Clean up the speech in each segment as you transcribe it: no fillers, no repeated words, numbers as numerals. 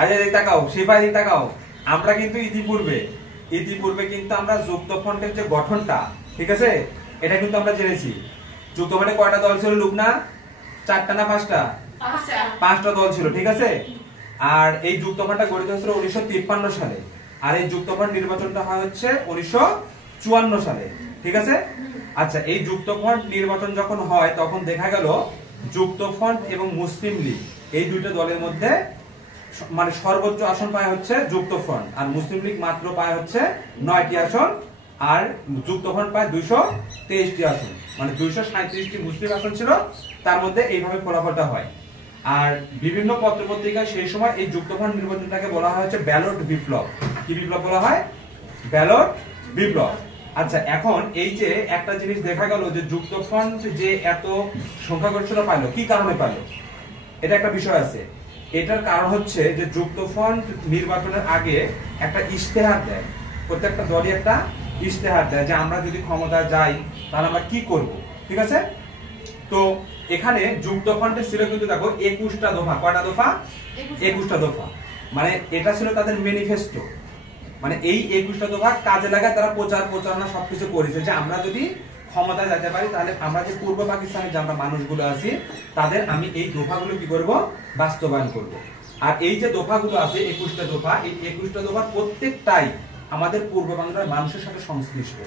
আরে তাকাও শিফা, এই তাকাও, আমরা কিন্তু ইতিপূর্বে কিন্তু আমরা যুক্তফ্রন্টের যে গঠনটা, ঠিক আছে, এটা কিন্তু আমরা জেনেছি। যুক্তফ্রন্টে কয়টা দল ছিল লুবনা? 4টা না 5টা? 5টা দল ছিল, ঠিক আছে। আর এই যুক্তফ্রন্টটা গঠিত হয়েছিল 1953 সালে, আর এই যুক্তফ্রন্ট নির্বাচনটা হয় হচ্ছে 1954 সালে, ঠিক আছে। আচ্ছা, এই যুক্তফ্রন্ট নির্বাচন যখন হয় তখন দেখা গেল যুক্তফ্রন্ট এবং মুসলিম লীগ এই দুইটা দলের মধ্যে মানে সর্বোচ্চ আসন পায় হচ্ছে যুক্তফ্রন্ট, আর মুসলিম লীগ মাত্র পায় হচ্ছে 9টি আসন, আর যুক্তফ্রন্ট পায় 223টি আসন, মানে 237টি মুসলিম আসন ছিল, তার মধ্যে এইভাবে ফলাফলটা হয়। আর বিভিন্ন পত্রপত্রিকায় সেই সময় এই যুক্তফ্রন্ট নির্বাচনটাকে বলা হয় হচ্ছে ব্যালট বিপ্লব। কি বিপ্লব বলা হয়? ব্যালট বিপ্লব। আচ্ছা, এখন এই যে একটা জিনিস দেখা গেল যে যুক্তফ্রন্ট যে এত সংখ্যাগরিষ্ঠতা পাইলো, কি কারণে পাইলো, এটা একটা বিষয় আছে। এটার কারণ হচ্ছে যে যুক্তফ্রন্ট নির্বাচনের আগে একটা ইশতেহার দেয়, প্রত্যেকটা দলই একটা ইশতেহার দেয় যে আমরা যদি ক্ষমতায় যাই তাহলে আমরা কি করব, ঠিক আছে। তো এখানে যুক্তফ্রন্টে ছিল কিন্তু দেখো 21টা দফা। কয়টা দফা? 21টা দফা। মানে এটা ছিল তাদের ম্যানিফেস্টো। মানে এই 21টা দফা কাজে লাগায় তারা প্রচারণা সবকিছু করেছে যে আমরা যদি ক্ষমতায় যেতে পারি তাহলে আমরা যে পূর্ব পাকিস্তানের যে আমরা মানুষগুলো আছি তাদের আমি এই দফাগুলো কি করব? বাস্তবায়ন করব। আর এই যে দফাগুলো আছে 21টা দফা, এই 21টা দফার প্রত্যেকটাই আমাদের পূর্ব বাংলার মানুষের সাথে সংশ্লিষ্ট।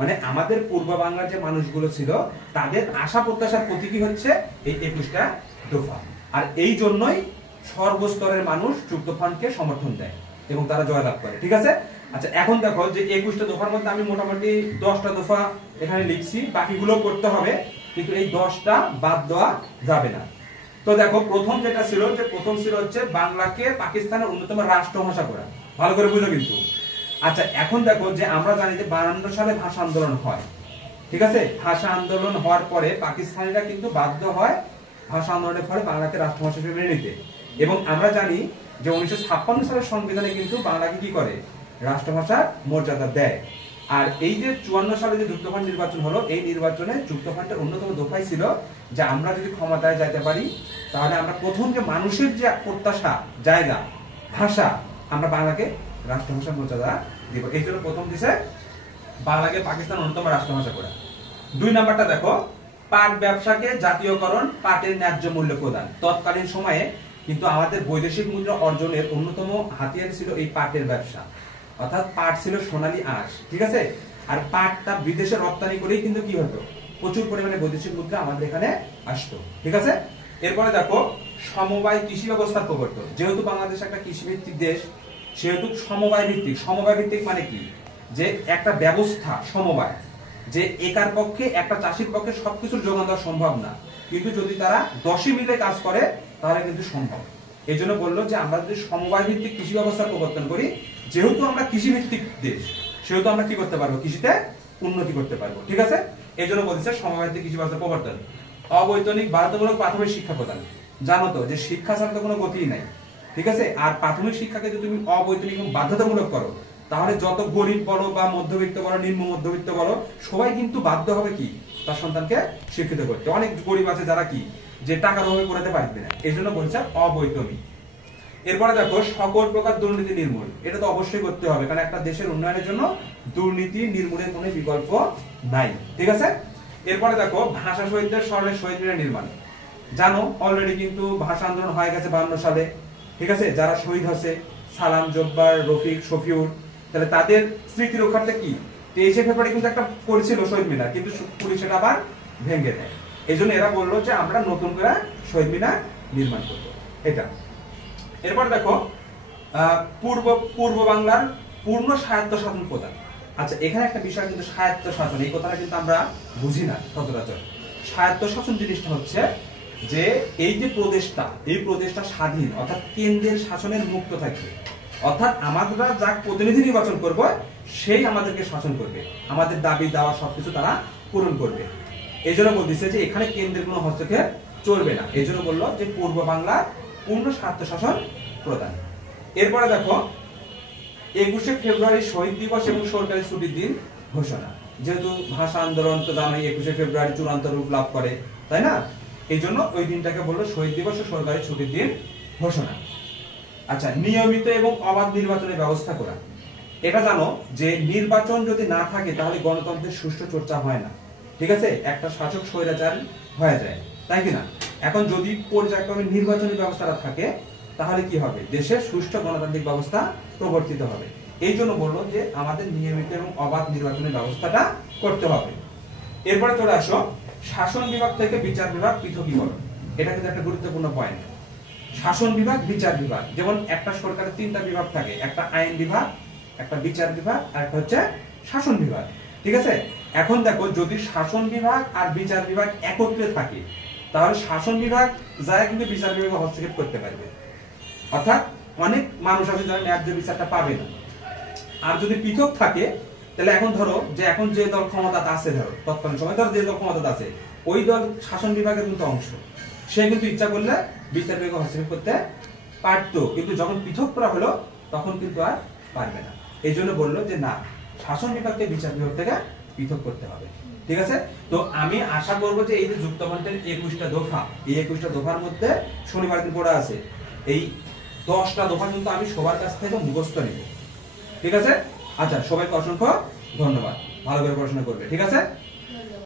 মানে আমাদের পূর্ব বাংলার যে মানুষগুলো ছিল তাদের আশা প্রত্যাশার প্রতীকী হচ্ছে এই 21টা দফা। আর এই জন্যই সর্বস্তরের মানুষ যুক্তফ্রন্টকে সমর্থন দেয় এবং তারা জয়লাভ করে, ঠিক আছে। আচ্ছা, এখন দেখো যে 21টা দফার মধ্যে আমি মোটামুটি 10টা দফা এখানে লিখছি, বাকিগুলো করতে হবে, কিন্তু এই 10টা বাদ দেওয়া যাবে না। তো দেখো প্রথম যেটা ছিল, যে প্রথম ছিল হচ্ছে বাংলাকে পাকিস্তানের অন্যতম রাষ্ট্রভাষা করা। ভালো করে বুঝো কিন্তু। আচ্ছা, এখন দেখো যে আমরা জানি যে 52 সালে ভাষা আন্দোলন হয়, ঠিক আছে। ভাষা আন্দোলন হওয়ার পরে পাকিস্তানিরা কিন্তু বাধ্য হয় ভাষা আন্দোলনের ফলে বাংলাকে রাষ্ট্রভাষা হিসেবে মেনে নিতে, এবং আমরা জানি যে 1956 সালের সংবিধানে কিন্তু বাংলাকে কি করে? রাষ্ট্রভাষার মর্যাদা দেয়। আর এই যে 54 সালে যে যুক্তফ্রন্ট নির্বাচন হলো, এই নির্বাচনে যুক্তফ্রন্টের অন্যতম দফাই ছিল যে আমরা যদি ক্ষমতায় যাইতে পারি তাহলে আমরা প্রথম যে মানুষের যে প্রত্যাশা জায়গা ভাষা, আমরা বাংলাকে রাষ্ট্রভাষার মর্যাদা দিব। এই জন্য প্রথম দিছে বাংলাকে পাকিস্তান অন্যতম রাষ্ট্রভাষা করা। 2 নাম্বারটা দেখো, পাট ব্যবসাকে জাতীয়করণ, পাটের ন্যায্য মূল্য প্রদান। তৎকালীন সময়ে কিন্তু আমাদের বৈদেশিক মুদ্রা অর্জনের অন্যতম হাতিয়ার ছিল এই পাটের ব্যবসা, অর্থাৎ পাট ছিল সোনালী আঁশ, ঠিক আছে। আর পাটটা বিদেশে রপ্তানি করেই কিন্তু কি হতো? প্রচুর পরিমাণে বৈদেশিক মুদ্রা আমাদের এখানে আসতো, ঠিক আছে। এরপরে দেখো সমবায় কৃষি ব্যবস্থার প্রবর্তন। যেহেতু বাংলাদেশ একটা কৃষিভিত্তিক দেশ, সেহেতু সমবায় ভিত্তিক। সমবায় ভিত্তিক মানে কি? যে একটা ব্যবস্থা সমবায়, যে একার পক্ষে একটা চাষির পক্ষে সবকিছুর যোগান দেওয়া সম্ভব না, কিন্তু যদি তারা 10 মিলে কাজ করে তাহলে কিন্তু সম্ভব। এই জন্য বললো যে আমরা যদি সমবায় ভিত্তিক কৃষি ব্যবস্থার প্রবর্তন করি, যেহেতু আমরা কৃষি ভিত্তিক দেশ, সেহেতু আমরা কি করতে পারবো? কৃষিতে উন্নতি করতে পারবো, ঠিক আছে। এই জন্য বলছে সমবায় ভিত্তিক কৃষি ব্যবস্থা প্রবর্তন। অবৈতনিক বাধ্যতামূলক প্রাথমিক শিক্ষা প্রদান। জানো তো যে শিক্ষা ছাড়া তো কোনো গতিই নাই, ঠিক আছে। আর প্রাথমিক শিক্ষাকে যদি তুমি অবৈতনিক এবং বাধ্যতামূলক করো তাহলে যত গরিব বলো বা মধ্যবিত্ত বলো, নিম্ন মধ্যবিত্ত বলো, সবাই কিন্তু বাধ্য হবে কি? তার সন্তানকে শিক্ষিত করতে। অনেক গরিব আছে যারা কি যে টাকার অভাবে পড়াতে পারবে না, এই জন্য বলছে অবৈতনিক। এরপরে দেখো সকল প্রকার দুর্নীতি নির্মূল। এটা তো অবশ্যই করতে হবে, কারণ একটা দেশের উন্নয়নের জন্য দুর্নীতি নির্মূলের কোনো বিকল্প নাই, ঠিক আছে। এরপরে দেখো ভাষা শহীদদের স্মরণে শহীদ মিনার নির্মাণ। জানো অলরেডি কিন্তু ভাষা আন্দোলন হয়ে গেছে 52 সালে, ঠিক আছে। যারা শহীদ হয়েছে সালাম, জব্বার, রফিক, শফিউর, তাহলে তাদের স্মৃতি রক্ষার্থে কি 23 ফেব্রুয়ারি কিন্তু একটা করেছিল শহীদ মিনার, কিন্তু পুলিশ এটা আবার ভেঙে দেয়। এই জন্য এরা বললো যে আমরা নতুন করে শহীদ মিনার নির্মাণ করবো, এটা। এরপর দেখো পূর্ব বাংলার পূর্ণ স্বায়ত্ত শাসন প্রদান। আচ্ছা, এখানে একটা বিষয় কিন্তু স্বায়ত্ত শাসন, এই কথাটা কিন্তু আমরা বুঝি না সচরাচর। স্বায়ত্ত শাসন জিনিসটা হচ্ছে যে এই যে প্রদেশটা, এই প্রদেশটা স্বাধীন, অর্থাৎ কেন্দ্রের শাসনের মুক্ত থাকবে, অর্থাৎ আমরা যা প্রতিনিধি নির্বাচন করব সেই আমাদেরকে শাসন করবে, আমাদের দাবি দাওয়া সবকিছু তারা পূরণ করবে। এই জন্য বলতেছে যে এখানে কেন্দ্রের কোনো হস্তক্ষেপ চলবে না। এই জন্য বললো যে পূর্ব বাংলার পূর্ণ স্বায়ত্ত শাসন প্রদান। এরপরে দেখো 21 ফেব্রুয়ারি শহীদ দিবস এবং সরকারি ছুটির দিন ঘোষণা। যেহেতু ভাষা আন্দোলন তো জানোই 21 ফেব্রুয়ারি চূড়ান্ত রূপ লাভ করে, তাই না? এই জন্য ওই দিনটাকে বললো শহীদ দিবস ও সরকারি ছুটির দিন ঘোষণা। আচ্ছা, নিয়মিত এবং অবাধ নির্বাচনের ব্যবস্থা করা। এটা জানো যে নির্বাচন যদি না থাকে তাহলে গণতন্ত্রের সুষ্ঠু চর্চা হয় না, ঠিক আছে, একটা শাসক স্বৈরাচার হয়ে যায়, তাই কি না? এখন যদি পর্যায়ক্রমে নির্বাচনী ব্যবস্থাটা থাকে তাহলে কি হবে, দেশে সুষ্ঠু গণতান্ত্রিক ব্যবস্থা প্রবর্তিত হবে। এই জন্য বললো যে আমাদের নিয়মিত এবং অবাধ নির্বাচনের ব্যবস্থাটা করতে হবে। এরপরে চলে আসো শাসন বিভাগ থেকে বিচার বিভাগ পৃথকীকরণ। এটা কিন্তু একটা গুরুত্বপূর্ণ পয়েন্ট। শাসন বিভাগ, বিচার বিভাগ, যেমন একটা সরকারের 3টা বিভাগ থাকে, একটা আইন বিভাগ, একটা বিচার বিভাগ, আর একটা হচ্ছে শাসন বিভাগ, ঠিক আছে? এখন দেখো যদি শাসন বিভাগ আর বিচার বিভাগ একত্রে থাকে তাহলে শাসন বিভাগ যায় কিন্তু বিচার বিভাগে হস্তক্ষেপ করতে পারবে, অর্থাৎ অনেক মানুষ আছে যারা ন্যায্য বিচারটা পাবে না। আর যদি পৃথক থাকে তাহলে এখন ধরো যে এখন যে দল ক্ষমতাতে আছে, ধরো তৎকালীন সময় ধরো যে দল ক্ষমতাতে আছে ওই দল শাসন বিভাগের কিন্তু অংশ, সে কিন্তু ইচ্ছা করলে বিচার বিভাগে হস্তক্ষেপ করতে পারতো, কিন্তু যখন পৃথক করা হলো তখন কিন্তু আর পারবে না। এই জন্য বললো যে না, শাসন বিভাগকে বিচার বিভাগ থেকে পৃথক করতে হবে, ঠিক আছে? তো আমি আশা করবো যে এই যে যুক্তফ্রন্টের 21টা দফা, এই 21টা দফার মধ্যে শনিবার দিন পড়া আছে, এই 10টা দফা কিন্তু আমি সবার কাছ থেকে মুখস্থ নেব, ঠিক আছে? আচ্ছা, সবাইকে অসংখ্য ধন্যবাদ, ভালো করে পড়াশোনা করবে, ঠিক আছে?